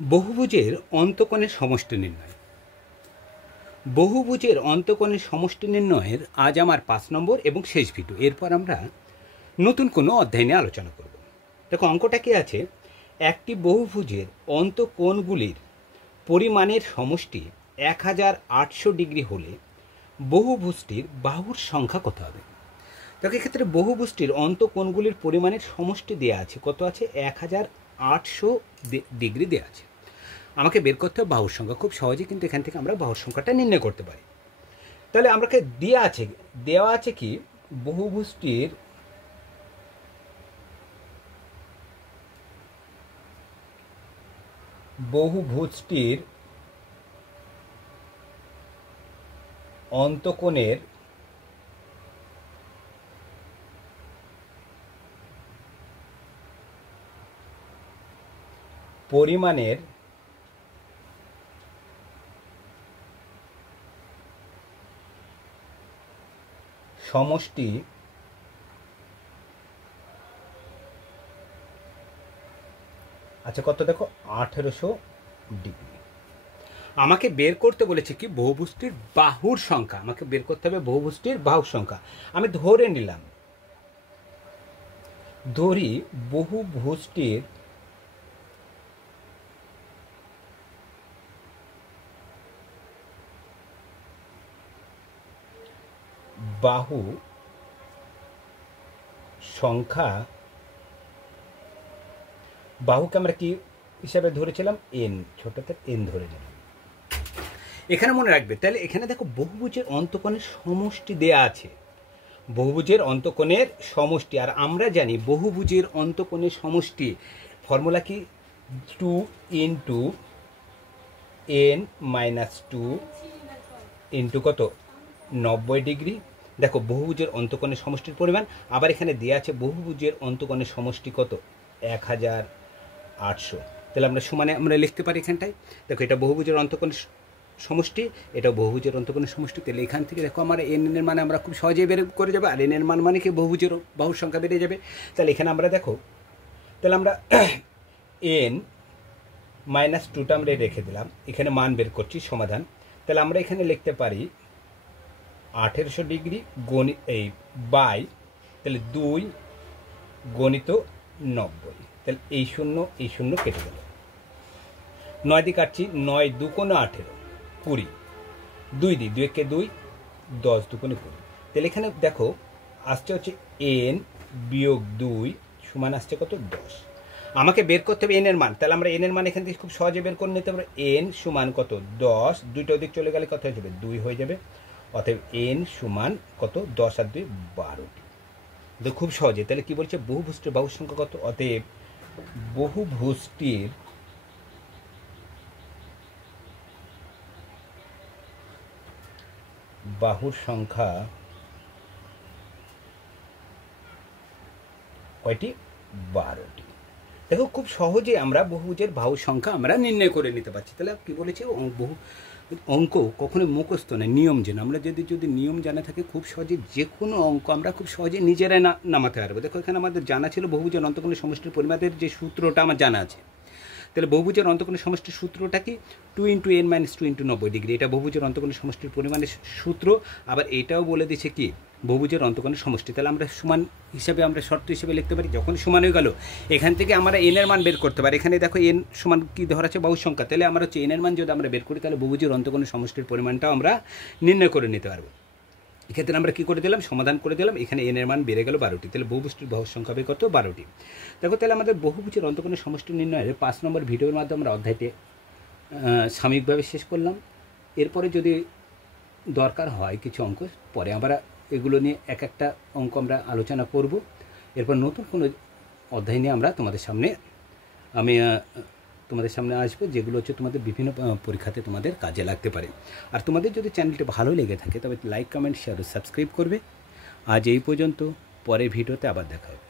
বহুভুজের অন্তকোণের সমষ্টি নির্ণয়। বহুভুজের অন্তকোণের সমষ্টি নির্ণয়ের আজ আমার 5 নম্বর এবং শেষ ভিডিও। এরপর আমরা নতুন কোনো অধ্যায় নিয়ে আলোচনা করব। দেখো, অঙ্কটা কি আছে, একটি বহুভুজের অন্তকোণগুলির পরিমাণের সমষ্টি 1800 ডিগ্রি হলে বহুভুজটির বাহুর সংখ্যা কত হবে? দেখো, এক্ষেত্রে বহুভুজটির অন্তকোণগুলির পরিমাণের সমষ্টি দেওয়া আছে, কত আছে? 1800 ডিগ্রি দেওয়া আছে। আমাকে বের করতে হবে বাহুর সংখ্যা। খুব সহজে কিন্তু এখান থেকে আমরা বাহুর সংখ্যাটা নির্ণয় করতে পারি। তাহলে আমাকে দেওয়া আছে কি, বহুভুজটির অন্তকোণের পরিমাণের সমষ্টি আচ্ছা কত, দেখো 1800 ডিগ্রি। আমাকে বের করতে বলেছে কি, বহুভুজটির বাহুর সংখ্যা। আমাকে বের করতে হবে বহুভুজটির বাহুর সংখ্যা। আমি ধরে নিলাম, বহুভুজটির বাহু সংখ্যা, বাহুকে আমরা কি হিসাবে ধরেছিলাম? এন, ছোটতে এন ধরে নিলাম। এখানে মনে রাখবে, তাহলে এখানে দেখো বহুভুজের অন্তকোণের সমষ্টি দেয়া আছে, বহুভুজের অন্তকোণের সমষ্টি। আর আমরা জানি বহুভুজের অন্তকোণের সমষ্টি ফর্মুলা কি, 2 ইন্টু n-2 ইন্টু কত, 90 ডিগ্রি। দেখো, বহুভুজের অন্তকোণের সমষ্টির পরিমাণ, আবার এখানে দেওয়া আছে বহুভুজের অন্তকোণের সমষ্টি কত, 1800। তাহলে আমরা সমানে আমরা লিখতে পারি এখানটায়। দেখো, এটা বহুভুজের অন্তকোণের সমষ্টি, এটা বহুভুজের অন্তকোণের সমষ্টি। তাহলে এখান থেকে দেখো আমার এন এর মানে আমরা খুব সহজেই বের করে যাবে, আর এন এর মান মানে কি, বহুভুজের বাহুর সংখ্যা বেড়ে যাবে। তাহলে এখানে আমরা দেখো, তাহলে আমরা n-2টা আমরা রেখে দিলাম, এখানে মান বের করছি, সমাধান। তাহলে আমরা এখানে লিখতে পারি 1800 ডিগ্রি বাই, তাহলে 2 গণিত 90। তাহলে এই শূন্য কেটে গেল, 9 দিয়ে কাটছি, 9 2 18, 20, 2 দিই, 2 কে 2, 10 2 20। তাহলে এখানে দেখো আসছে হচ্ছে n বিয়োগ 2 সমান আসছে কত, 10। আমাকে বের করতে হবে এন এর মান। তাহলে আমরা এন এর মান এখান থেকে খুব সহজে বের করে নিতে পারবো। এন সমান কত, 10, 2টা ওদিক চলে গেলে কত হয়ে যাবে, 2 হয়ে যাবে। অতএব এন সমান কত, 10 আর 2 12টি। খুব সহজে। তাহলে কি বলছে, বহুভুজটির বাহুর সংখ্যা কত? অতএব বহুভুজটির বাহুর সংখ্যা কয়টি? 12টি। দেখো, খুব সহজে আমরা বহুভুজের বাহুর সংখ্যা আমরা নির্ণয় করে নিতে পারছি। তাহলে কি বলেছে, অঙ্ক কখনো মুখস্থ নয়, নিয়ম জানা। আমরা যদি নিয়ম জানা থাকে, খুব সহজে যে কোনো অঙ্ক আমরা খুব সহজে নিজেরাই নামাতে পারবো। দেখো, এখানে আমাদের জানা ছিল বহুভুজের অন্তকোণের সমষ্টির পরিমাণের যে সূত্রটা আমার জানা আছে। তাহলে বহুভুজের অন্তকোণের সমষ্টির সূত্রটা কি, 2 ইন্টু n-2 ইন্টু 90 ডিগ্রি। এটা বহুভুজের অন্তকোণের সমষ্টির পরিমাণের সূত্র। আবার এটাও বলে দিচ্ছে কি, বহুভুজের অন্তকোণের সমষ্টি। তাহলে আমরা সমান হিসাবে, আমরা শর্ত হিসেবে লিখতে পারি, যখন সমান হয়ে গেল এখান থেকে আমরা এন এর মান বের করতে পারি। এখানে দেখো এন সমান কি ধরা আছে, বাহুর সংখ্যা। তাহলে আমরা হচ্ছে এন এর মান যদি আমরা বের করি, তাহলে বহুভুজের অন্তকোণের সমষ্টির পরিমাণটাও আমরা নির্ণয় করে নিতে পারবো। এক্ষেত্রে আমরা কী করে দিলাম, সমাধান করে দিলাম। এখানে এন এর মান বেড়ে গেল 12টি। তাহলে বহুভুজটির বাহুর সংখ্যা হবে কত, 12টি। দেখো, তাহলে আমাদের বহুভুজের অন্তকোণের সমষ্টি নির্ণয়ের 5 নম্বর ভিডিওর মাধ্যমে আমরা অধ্যায়টি সাময়িকভাবে শেষ করলাম। এরপরে যদি দরকার হয় কিছু অঙ্ক, পরে আমরা এগুলো নিয়ে একটা অঙ্ক আমরা আলোচনা করব। এরপর নতুন কোনো অধ্যায় নিয়ে আমরা তোমাদের সামনে আসবো, যেগুলো হচ্ছে তোমাদের বিভিন্ন পরীক্ষাতে তোমাদের কাজে লাগতে পারে। আর তোমাদের যদি চ্যানেলটি ভালো লেগে থাকে, তবে লাইক, কমেন্ট, শেয়ার ও সাবস্ক্রাইব করবে। আজ এই পর্যন্ত, পরের ভিডিওতে আবার দেখা হবে।